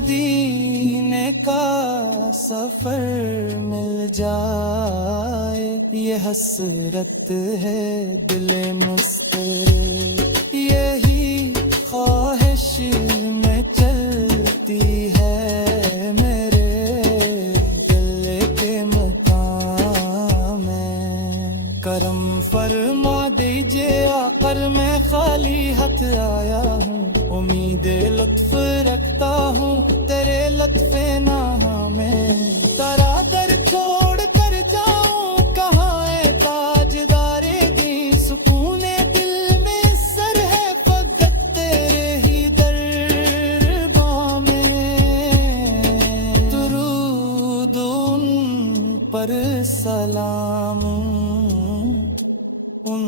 مدینے کا سفر مل جائے، یہ حسرت ہے دل مستر، یہی خواہش میں چلتی ہے میرے دل کے مقام میں۔ کرم فرما دیجئے آقر، میں خالی ہاتھ آیا ہوں، امید لطف رکھتا ہوں تیرے لطف نہا میں۔ ترا در چھوڑ کر جاؤں کہاں اے تاجدار دین، سکون دل میں سر ہے فقط تیرے ہی درباں میں۔ درود ان پر سلام، ان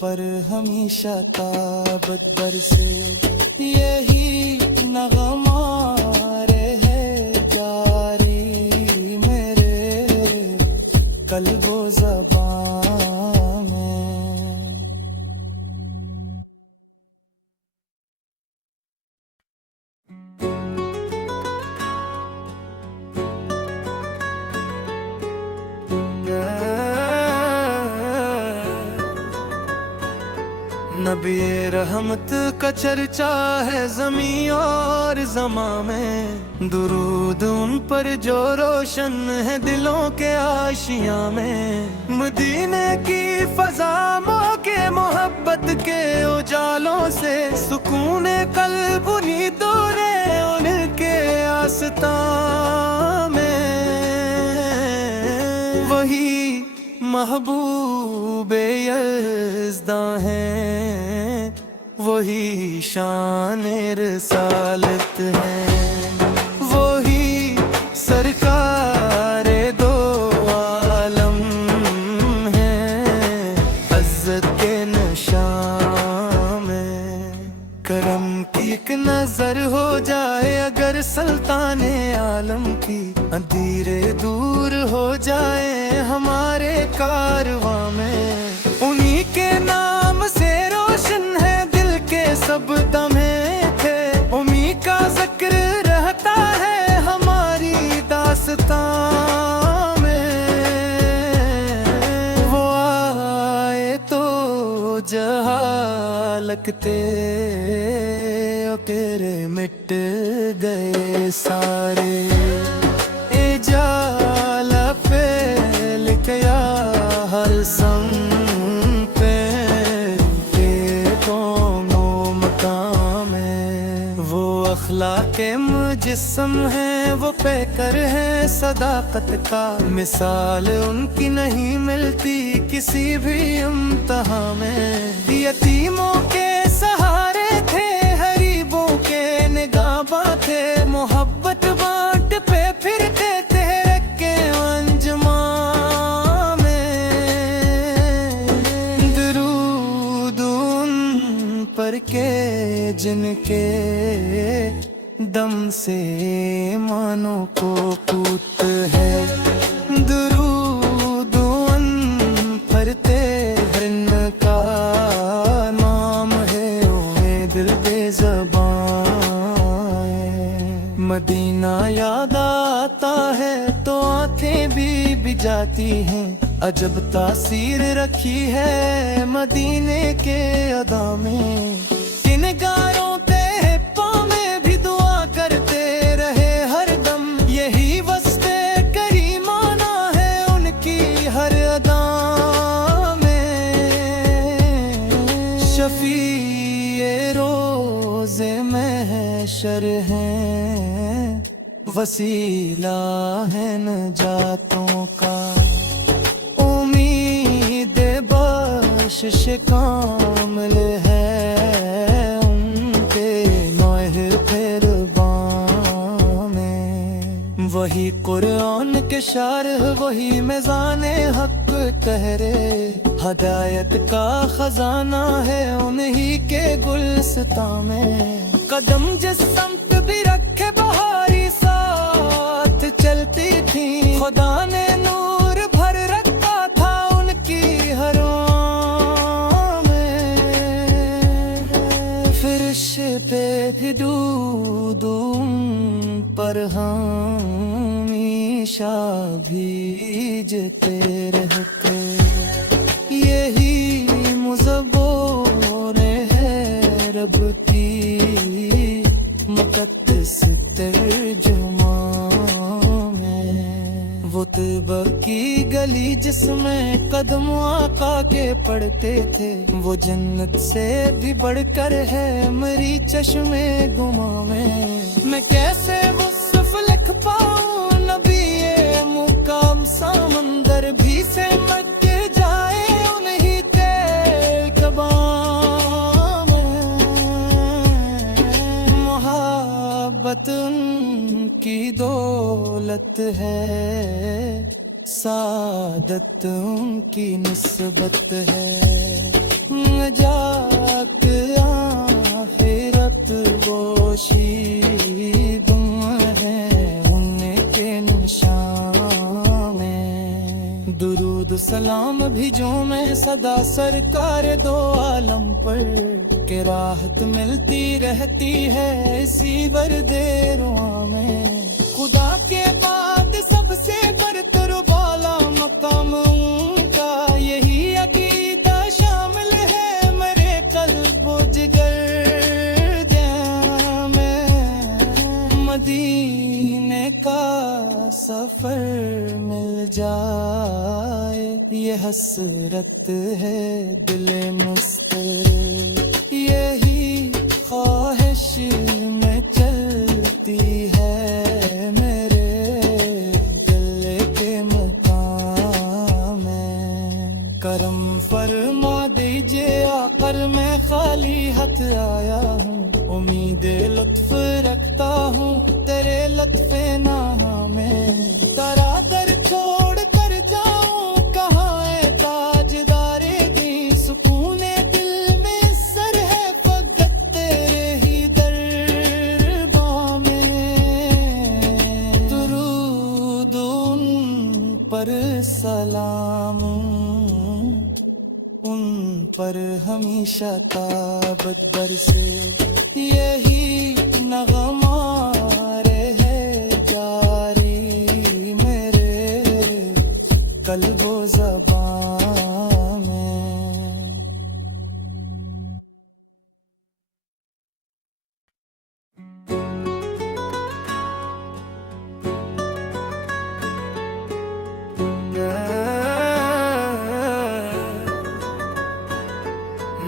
پر ہمیشہ تابت برسے، یہی نغمہ رہے جاری میرے قلب و زبان میں۔ نبی رحمت کا چرچا ہے زمین اور زماں میں، درود ان پر جو روشن ہے دلوں کے آشیاں میں۔ مدینے کی فضا موقع محبت کے اجالوں سے، سکون قلب انہی دورے ان کے آستان میں۔ وہی محبوب یزداں ہیں، وہی شان رسالت ہے، وہی سرکار دو عالم ہیں عزت کے نشان میں۔ کرم کی ایک نظر ہو جائے اگر سلطان عالم کی، اندھیرے دور ہو جائے ہمارے کارواں میں۔ انہی کے نام سے روشن ہے دل کے سب دمے تھے، امید کا ذکر رہتا ہے ہماری داستان میں۔ وہ آئے تو جہاں لگتے پھر مٹ گئے سارے، اجالا پھیل گیا ہر سمت پہ قوم و مقام ہے۔ وہ اخلاق مجسم ہیں، وہ پیکر ہیں صداقت کا، مثال ان کی نہیں ملتی کسی بھی امتحان میں۔ یتیموں کے سہارے تھے، غریبوں کے نگہباں تھے، محبت بانٹ پہ پھرتے تحرک کے انجمن میں۔ درود ان پر کے جن کے دم سے ایمانوں کو قوت ہے، درود ان پر تہرن کا نام ہے، اوے دل بے زبان ہے۔ مدینہ یاد آتا ہے تو آنکھیں بھی بجاتی ہیں، عجب تاثیر رکھی ہے مدینے کے ادا میں۔ کن گاروں پاؤں میں بھی دعا کرتے رہے ہر دم، یہی وسط کریمانہ ہے ان کی ہر ادا میں۔ شفیع روز محشر ہیں، وسیلہ ہے نجاتوں کا، امید بخشش کامل ہے ان کے نوح پھرباں میں۔ وہی قرآن کے شارح، وہی میزان حق تحرے، ہدایت کا خزانہ ہے انہی کے گلستاں میں۔ قدم جس سمت بھی رکھے بہاری ساتھ چلتی تھی، خدا نے نور بھر رکھا تھا ان کی ہر آن میں۔ فرش پہ بھی دور درود ان پر ہمیشہ بھیجتے رہتے، یہی مزبور ہے رب کی مقدس ترجمہ میں۔ وہ طیبہ کی گلی جس میں قدم آقا کے پڑتے تھے، وہ جنت سے بھی بڑھ کر ہے میری چشمے گماں میں کیسے وصف لکھ پاؤں نبی مقام، سمندر بھی سے مٹ جائے انہی تیل کباں میں۔ محبت ان کی دولت ہے، سعادت ان کی نسبت ہے، نجات آخرت وہ شیدم ہے ان کے نشان میں۔ درود و سلام بھیجوں میں صدا سرکار دو عالم پر، کہ راحت ملتی رہتی ہے اسی وردِ رواں میں۔ خدا کے بعد سب سے برتر و بالا مقام ان کا، یہی عقیدہ شامل ہے میرے قلب و جگر میں۔ مدینے کا سفر مل جائے یہ حسرت ہے دل مستر، یہی خواہش میں چلتی ہے میرے دل کے مقام میں۔ کرم فرما دیجئے آقر میں خالی ہاتھ آیا ہوں، امید لطف رکھتا ہوں تیرے لطف نہا میں۔ ترا در چھوڑ کر جاؤں کہاں اے تاجدار دین، سکون دل میں سر ہے فقط تیرے ہی درباں میں۔ درود ان پر سلام ان پر ہمیشہ تابت برسے، یہی نغمہ رہے جاری میرے قلب و زبان میں۔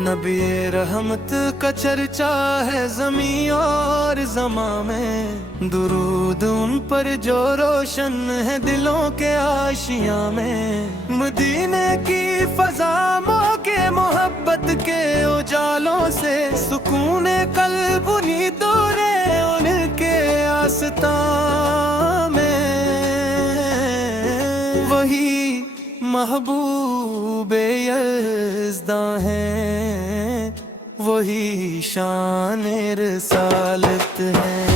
نبی رحمت کا چرچا ہے زمین اور زماں میں، درود ان پر جو روشن ہے دلوں کے آشیاں میں۔ مدینے کی فضا موقع محبت کے اجالوں سے، سکون قلب انہی دور ان کے آستاں میں۔ وہی محبوب یزداں ہیں، وہی شان رسالت ہے،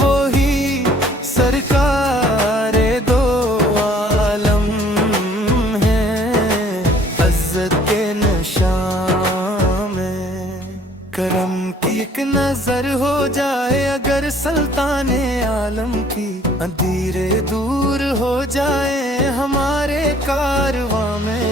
وہی سرکار دو عالم ہیں عزت کے نشان میں۔ کرم کی ایک نظر ہو جائے اگر سلطان عالم کی، اندھیرے دور ہو جائے ہمارے کارواں میں۔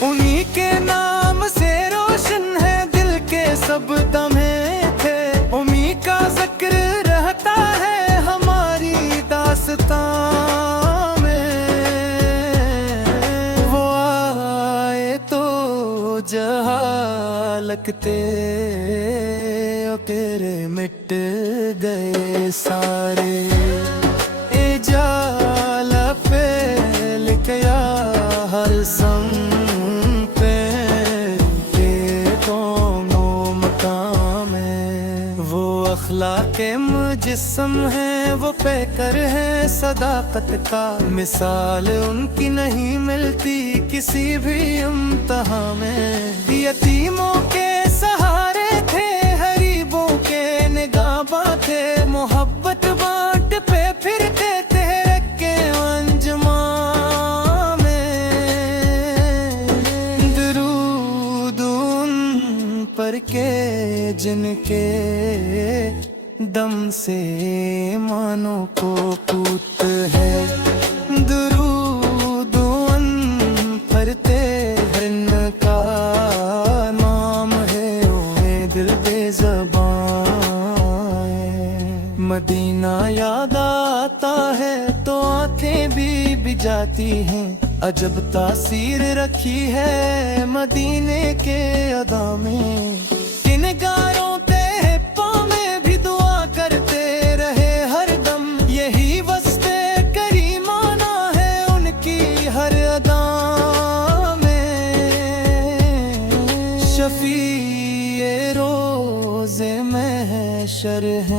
انہی کے نام سے روشن ہے دل کے سب دمے تھے، انہی کا ذکر رہتا ہے ہماری داستان میں۔ وہ آئے تو جہاں لگتے اور پھر مٹ گئے سارے، اجالا پھیل گیا ہر سمت پہ دونوں مقام ہے۔ وہ اخلاق مجسم ہیں، وہ پیکر ہیں صداقت کا، مثال ان کی نہیں ملتی کسی بھی امتحان میں۔ یتیموں کے سہارے تھے، غریبوں کے نگہباں تھے، محبت بانٹ پہ پھرتے تھے رکھے انجماں میں۔ درود ان پر کے جن کے دم سے مانو کو پوت ہے درود ان پڑھتے ہرن کا نام ہے اوے دل بے زبان مدینہ یاد آتا ہے تو آنکھیں بھی بجاتی ہیں عجب تاثیر رکھی ہے مدینے کے ادا میں کن گاروں پہ پاؤں میں بھی دعا کرتے رہے ہر دم یہی وسط کریمانہ ہے ان کی ہر ادا میں شفیع روز محشر ہے